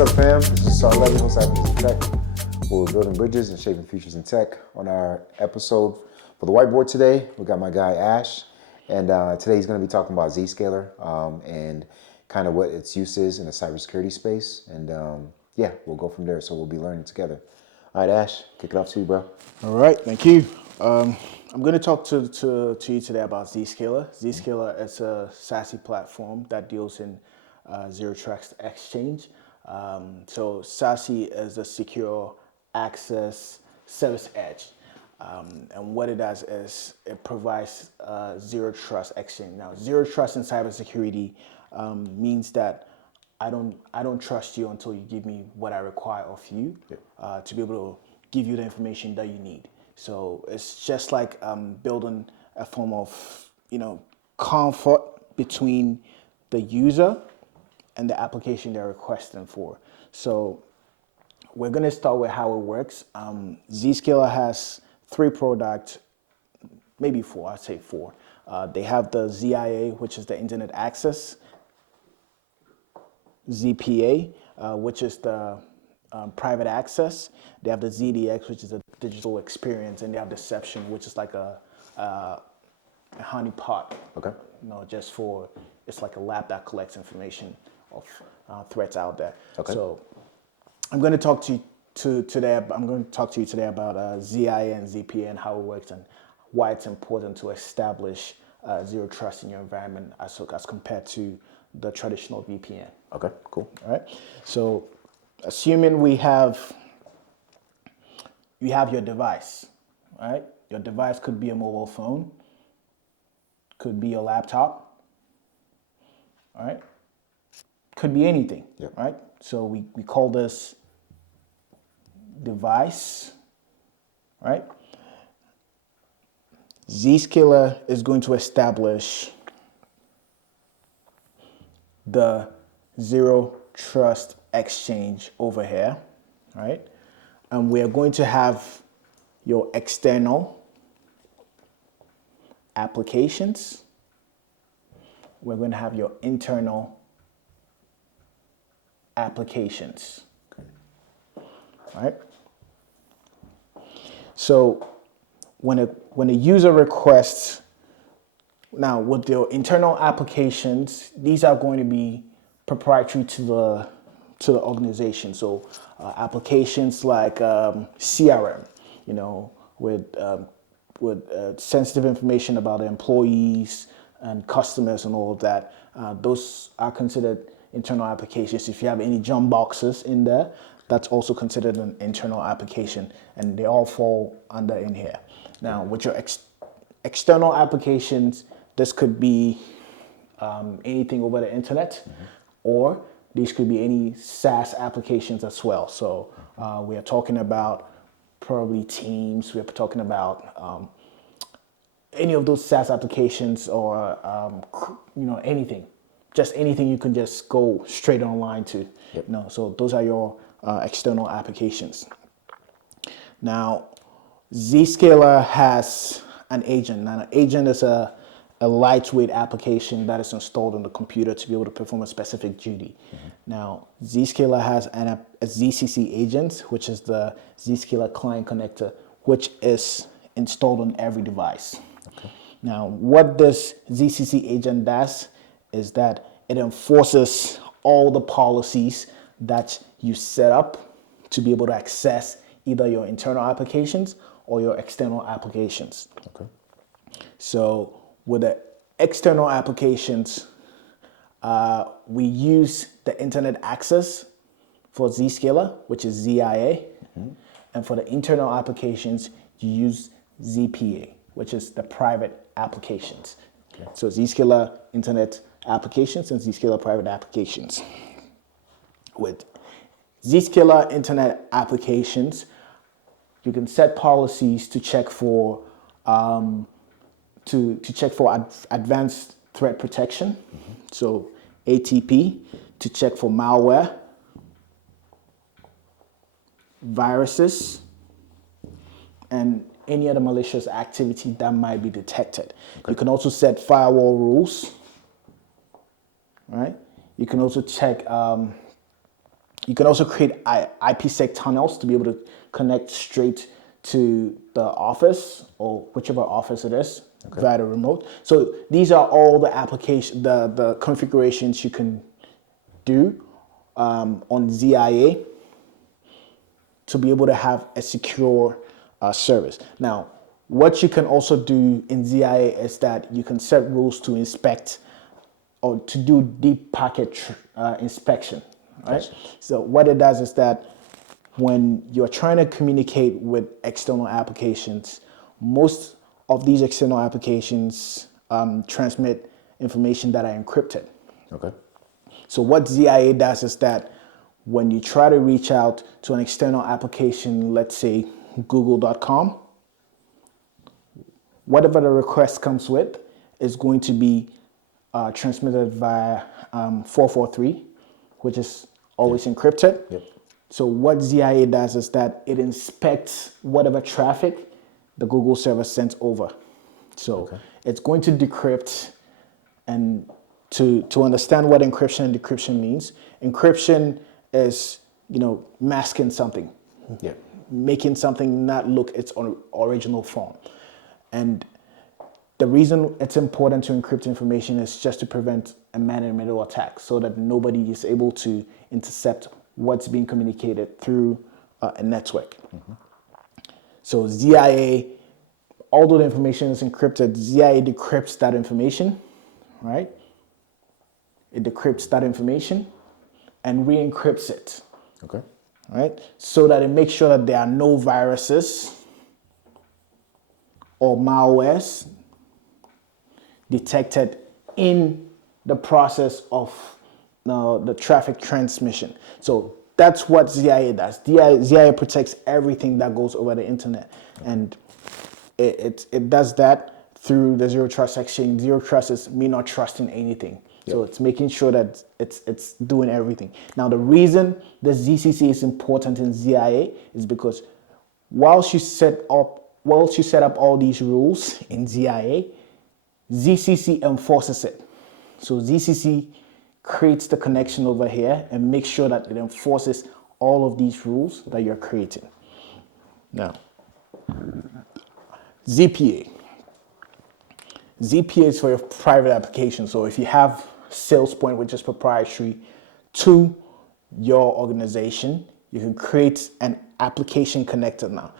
What's up, fam? This is Star 11, host of Tech. We're building bridges and shaping futures in tech. On our episode for the whiteboard today, we got my guy Ash, and today he's going to be talking about Zscaler and kind of what its use is in the cybersecurity space. And yeah, we'll go from there. So we'll be learning together. All right, Ash, kick it off to you, bro. All right, thank you. I'm going to talk to you today about Zscaler. Zscaler is a SASE platform that deals in zero trust exchange. So SASE is a secure access service edge. And what it does is it provides zero trust exchange. Now, zero trust in cybersecurity means that I don't trust you until you give me what I require of you to be able to give you the information that you need. So it's just like building a form of comfort between the user and the application they're requesting for. So we're going to start with how it works. Zscaler has 3 products, maybe 4. I'd say 4. They have the ZIA, which is the Internet Access, ZPA, which is the private access. They have the ZDX, which is a digital experience, and they have Deception, which is like a honeypot. Okay. Just for, it's like a lab that collects information of threats out there. Okay. So I'm going to talk to you today about ZIA and ZPA and how it works and why it's important to establish zero trust in your environment as compared to the traditional VPN. Okay, cool. All right. So assuming you have your device, right? Your device could be a mobile phone, could be a laptop, all right? Could be anything, right? So we call this device, right? Zscaler is going to establish the zero trust exchange over here, right? And we are going to have your external applications. We're going to have your internal applications. Okay. All right. So when a user requests, now with your internal applications, these are going to be proprietary to the organization. So applications like CRM, with sensitive information about the employees and customers and all of that. Those are considered internal applications. If you have any jump boxes in there, that's also considered an internal application, and they all fall under in here. Now, with your external applications, this could be anything over the internet, or these could be any SaaS applications as well. So we are talking about probably Teams. We're talking about any of those SaaS applications, or anything, just anything you can just go straight online to. So those are your external applications. Now, Zscaler has an agent. Now, an agent is a lightweight application that is installed on the computer to be able to perform a specific duty. Now, Zscaler has a ZCC agent, which is the Zscaler Client Connector, which is installed on every device. Okay. Now, what this ZCC agent does is that it enforces all the policies that you set up to be able to access either your internal applications or your external applications. Okay. So with the external applications, we use the internet access for Zscaler, which is ZIA. And for the internal applications, you use ZPA, which is the private applications. Okay. So Zscaler internet applications and Zscaler private applications. With Zscaler internet applications, you can set policies to check for advanced threat protection. So ATP to check for malware, viruses, and any other malicious activity that might be detected. Okay. You can also set firewall rules, right? You can also check You can also create IPsec tunnels to be able to connect straight to the office or whichever office it is via the remote. So these are all the the configurations you can do on ZIA to be able to have a secure service. Now, what you can also do in ZIA is that you can set rules to inspect or to do deep packet inspection, right? Yes. So what it does is that when you're trying to communicate with external applications, most of these external applications transmit information that are encrypted. Okay. So what ZIA does is that when you try to reach out to an external application, let's say google.com, whatever the request comes with is going to be transmitted via 443, which is always encrypted. Yep. So what ZIA does is that it inspects whatever traffic the Google server sends over. So it's going to decrypt, and to understand what encryption and decryption means, encryption is, masking something, making something not look its original form. And the reason it's important to encrypt information is just to prevent a man-in-the-middle attack so that nobody is able to intercept what's being communicated through a network. So ZIA, although the information is encrypted, ZIA decrypts that information, right? It decrypts that information and re-encrypts it. Okay. Right? So that it makes sure that there are no viruses or malwares detected in the process of the traffic transmission. So that's what ZIA does. ZIA protects everything that goes over the internet, and it does that through the zero trust exchange. Zero trust is me not trusting anything. So it's making sure that it's doing everything. Now the reason the ZCC is important in ZIA is because whilst you set up all these rules in ZIA, ZCC enforces it. So ZCC creates the connection over here and makes sure that it enforces all of these rules that you're creating. Now, ZPA. ZPA is for your private application. So if you have SalesPoint, which is proprietary to your organization, you can create an application connector now.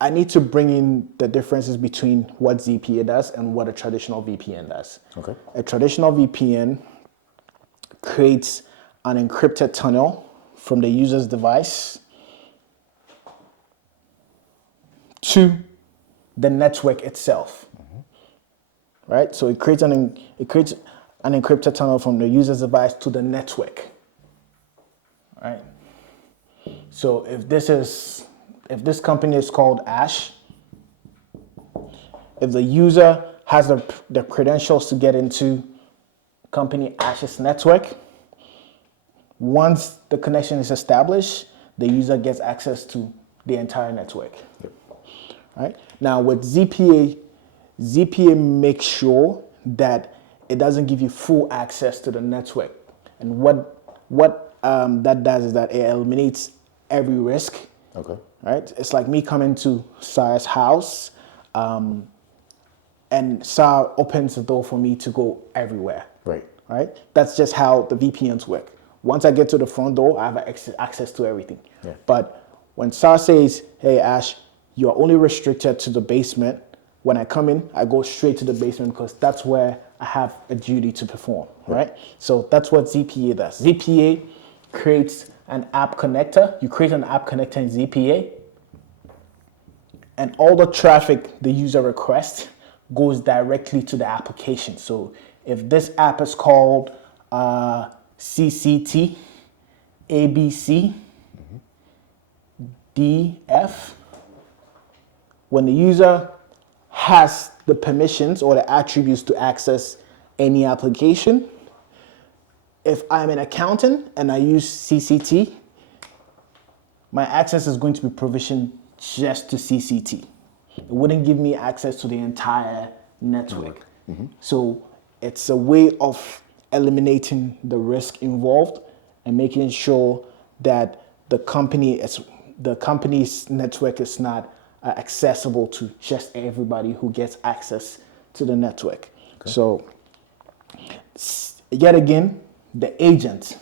I need to bring in the differences between what ZPA does and what a traditional VPN does. Okay. A traditional VPN creates an encrypted tunnel from the user's device to the network itself. Right? So it creates an encrypted tunnel from the user's device to the network. Right? So if this company is called Ash, if the user has the credentials to get into company Ash's network, once the connection is established, the user gets access to the entire network. Right? Now with ZPA makes sure that it doesn't give you full access to the network. And what that does is that it eliminates every risk. Okay. Right? It's like me coming to Sarah's house, and Sarah opens the door for me to go everywhere. Right. Right? That's just how the VPNs work. Once I get to the front door, I have access to everything. Yeah. But when Sarah says, "Hey Ash, you're only restricted to the basement," when I come in, I go straight to the basement because that's where I have a duty to perform. Right? So that's what ZPA does. ZPA creates an app connector. You create an app connector in ZPA, and all the traffic the user requests goes directly to the application. So if this app is called CCT, ABC, DF, when the user has the permissions or the attributes to access any application, if I'm an accountant and I use CCT, my access is going to be provisioned just to CCT. It wouldn't give me access to the entire network. So it's a way of eliminating the risk involved and making sure that the company's network is not accessible to just everybody who gets access to the network. Okay. So yet again, the agent,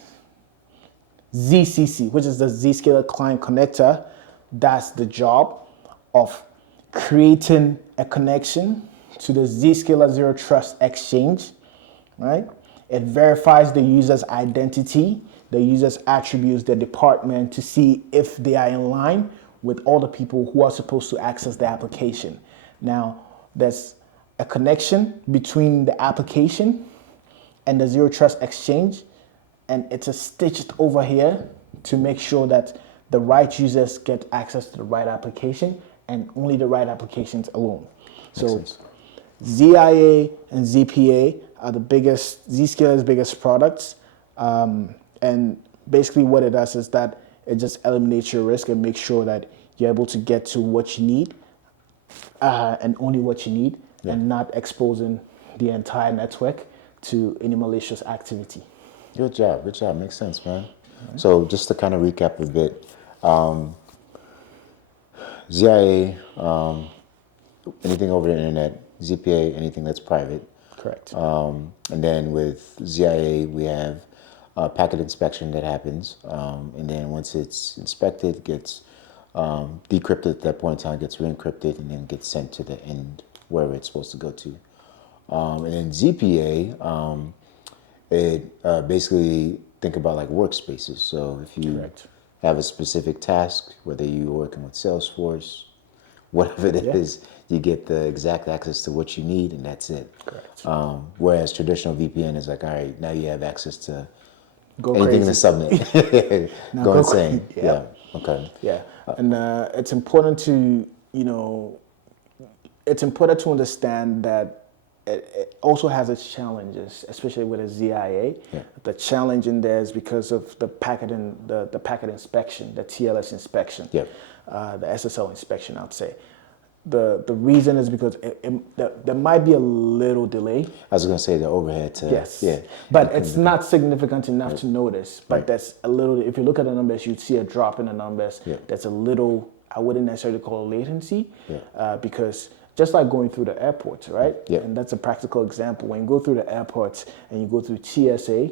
ZCC, which is the Zscaler Client Connector, that's the job of creating a connection to the Zscaler Zero Trust Exchange, right? It verifies the user's identity, the user's attributes, their department, to see if they are in line with all the people who are supposed to access the application. Now, there's a connection between the application and the Zero Trust Exchange, and it's stitched over here to make sure that the right users get access to the right application and only the right applications alone. So ZIA and ZPA are the biggest, Zscaler's biggest products. And basically what it does is that it just eliminates your risk and makes sure that you're able to get to what you need and only what you need, and not exposing the entire network to any malicious activity. Good job. Makes sense, man. Right. So just to kind of recap a bit, ZIA, anything over the internet, ZPA, anything that's private. Correct. And then with ZIA, we have packet inspection that happens. And then once it's inspected, it gets decrypted at that point in time, gets re-encrypted, and then gets sent to the end wherever it's supposed to go to. And then ZPA, it basically think about like workspaces. So if you have a specific task, whether you're working with Salesforce, whatever it is, you get the exact access to what you need, and that's it. Correct. Whereas traditional VPN is like, all right, now you have access to go anything crazy. in the subnet. Go insane. Yeah. Okay. Yeah. And it's important to, it's important to understand that it also has its challenges, especially with a ZIA. Yeah. The challenge in there is because of the packet the packet inspection, the TLS inspection, the SSL inspection, I'd say. The reason is because there might be a little delay. I was going to say the overhead to but it's not significant enough to notice. But that's a little. If you look at the numbers, you'd see a drop in the numbers. That's a little. I wouldn't necessarily call it latency, because just like going through the airports, right? And that's a practical example. When you go through the airports and you go through TSA,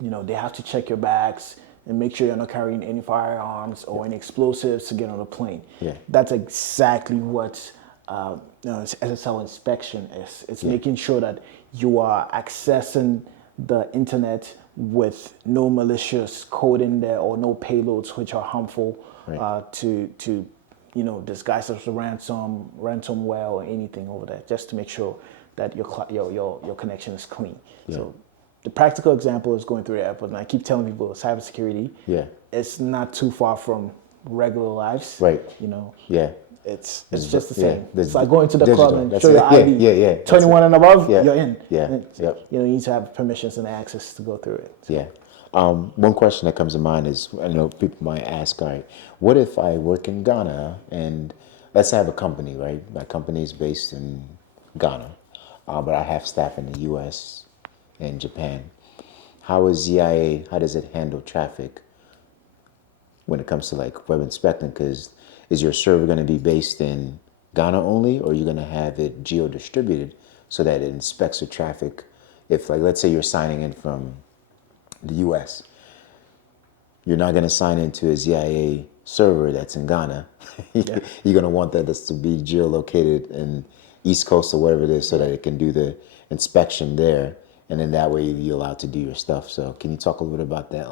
they have to check your bags and make sure you're not carrying any firearms or any explosives to get on the plane. That's exactly what SSL inspection is. It's making sure that you are accessing the internet with no malicious code in there or no payloads which are harmful to disguise as ransomware or anything over there, just to make sure that your connection is clean. So the practical example is going through the airport, and I keep telling people cybersecurity. It's not too far from regular lives. It's just the same. It's like going to the club and show your ID. 21 and above, you're in. You need to have permissions and access to go through it. One question that comes to mind is, I know people might ask, all right, what if I work in Ghana and let's say I have a company, right? My company is based in Ghana, but I have staff in the US and Japan. How is ZIA, how does it handle traffic when it comes to like web inspecting? Because is your server going to be based in Ghana only, or are you going to have it geo-distributed so that it inspects the traffic? If, like, let's say you're signing in from the US, you're not going to sign into a ZIA server that's in Ghana. You're going to want that to be geolocated in East Coast or whatever it is, so that it can do the inspection there. And then that way you're allowed to do your stuff. So can you talk a little bit about that?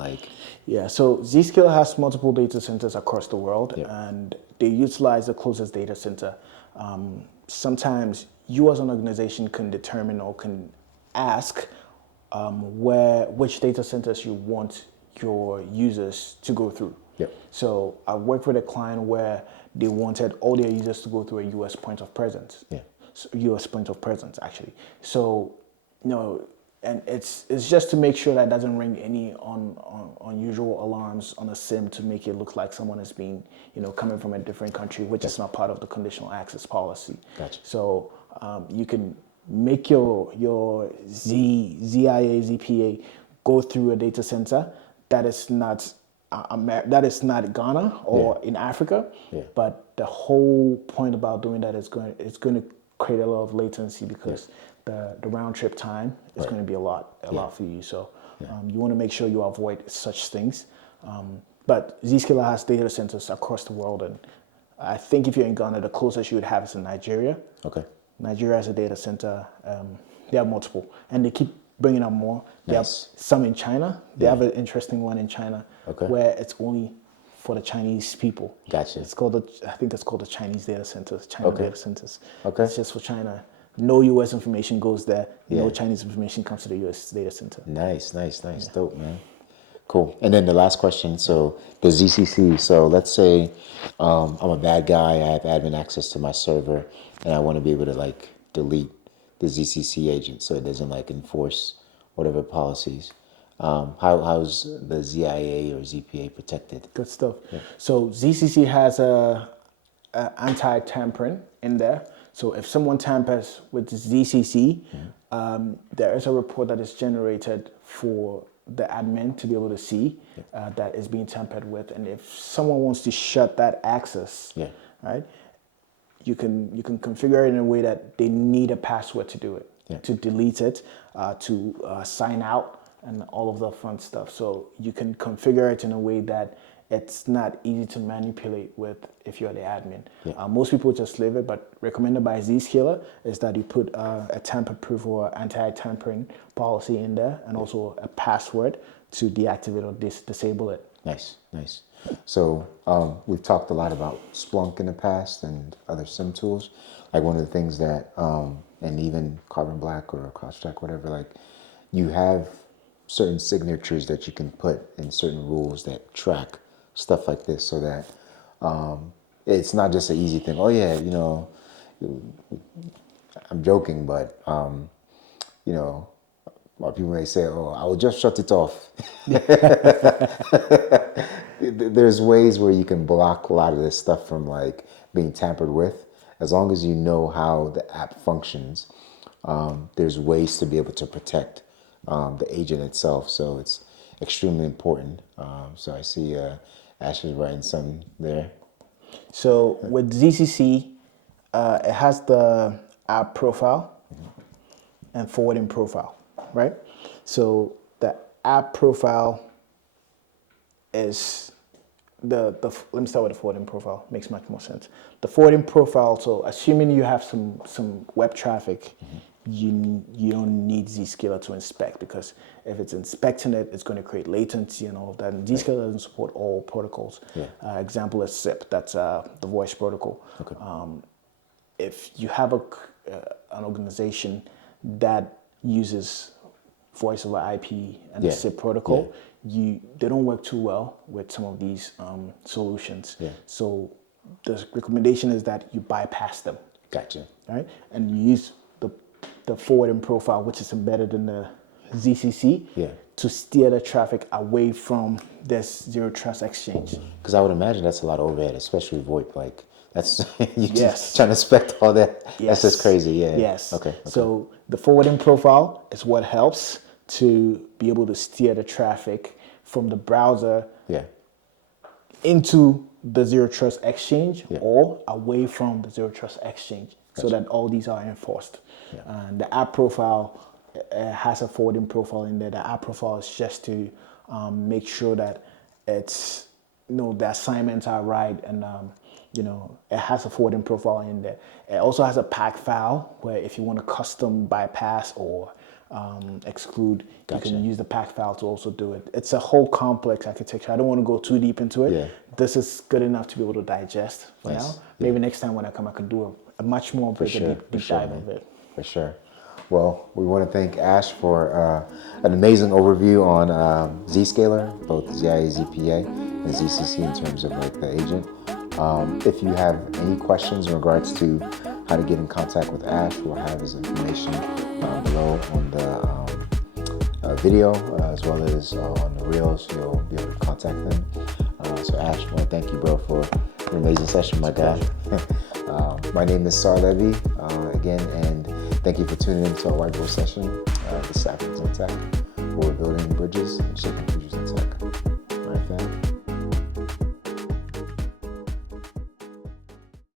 So Zscaler has multiple data centers across the world, and they utilize the closest data center. Sometimes you as an organization can determine or can ask which data centers you want your users to go through. So I worked with a client where they wanted all their users to go through a US point of presence. So US point of presence, actually. So, and it's just to make sure that it doesn't ring any unusual alarms on a SIM to make it look like someone is being, coming from a different country, which is not part of the conditional access policy. So you can make your ZIA, ZPA go through a data center that is not that is not Ghana or in Africa. Yeah. But the whole point about doing that is going to create a lot of latency because the round trip time is going to be a lot for you. So you want to make sure you avoid such things. But Zscaler has data centers across the world, and I think if you're in Ghana, the closest you would have is in Nigeria. Okay. Nigeria has a data center. They have multiple, and they keep bringing up more. They have some in China. They have an interesting one in China where it's only for the Chinese people. Gotcha. I think it's called the Chinese data centers, data centers. Okay. It's just for China. No U.S. information goes there. No Chinese information comes to the U.S. data center. Nice. Dope, man. Cool. And then the last question, so the ZCC. So let's say I'm a bad guy, I have admin access to my server, and I want to be able to like delete the ZCC agent so it doesn't like enforce whatever policies. How's the ZIA or ZPA protected? Good stuff. Yeah. So ZCC has a anti-tampering in there. So if someone tampers with ZCC, there is a report that is generated for the admin to be able to see that is being tampered with. And if someone wants to shut that access, right, you can configure it in a way that they need a password to do it, to delete it, to sign out, and all of the fun stuff. So you can configure it in a way that it's not easy to manipulate with if you're the admin. Most people just leave it, but recommended by Zscaler is that you put a tamper-proof or anti-tampering policy in there, and also a password to deactivate or disable it. Nice. So we've talked a lot about Splunk in the past and other SIM tools. Like one of the things that, and even Carbon Black or CrowdStrike, whatever, like you have certain signatures that you can put in certain rules that track stuff like this, so that it's not just an easy thing. Oh yeah, I'm joking, but people may say, "Oh, I will just shut it off." There's ways where you can block a lot of this stuff from like being tampered with, as long as you know how the app functions. There's ways to be able to protect the agent itself, so it's extremely important. So I see Ash is writing some there. So with ZCC, it has the app profile and forwarding profile, right? So the app profile is let me start with the forwarding profile. Makes much more sense. The forwarding profile. So assuming you have some web traffic, you don't need Zscaler to inspect, because if it's inspecting it, it's going to create latency and all of that. And Zscaler doesn't support all protocols. Example is SIP. That's the voice protocol. Okay. If you have an organization that uses voice over IP and the SIP protocol, they don't work too well with some of these solutions. So the recommendation is that you bypass them. Gotcha. Right? And you use the forwarding profile, which is embedded in the ZCC, to steer the traffic away from this zero trust exchange. Because I would imagine that's a lot of overhead, especially VoIP. Like that's you just trying to inspect all that. That's just crazy. Yes. Okay. So the forwarding profile is what helps to be able to steer the traffic from the browser into the zero trust exchange or away from the zero trust exchange, so that all these are enforced. And the app profile has a forwarding profile in there. The app profile is just to make sure that it's the assignments are right, and it has a forwarding profile in there. It also has a pack file where if you want to custom bypass or exclude, you can use the pack file to also do it. It's a whole complex architecture. I don't want to go too deep into it. This is good enough to be able to digest for now. Maybe next time when I come, I can do a much more deep dive of it. For sure. Well, we want to thank Ash for an amazing overview on Zscaler, both ZIA, ZPA, and ZCC in terms of like the agent. If you have any questions in regards to how to get in contact with Ash, we'll have his information below on the video, as well as on the reels. You'll be able to contact them. So Ash, I want to thank you, bro, for an amazing session, my guy. My name is Sar Levy, again, and thank you for tuning in to our Whiteboard Session. This is African Tech, where we're building bridges and shaping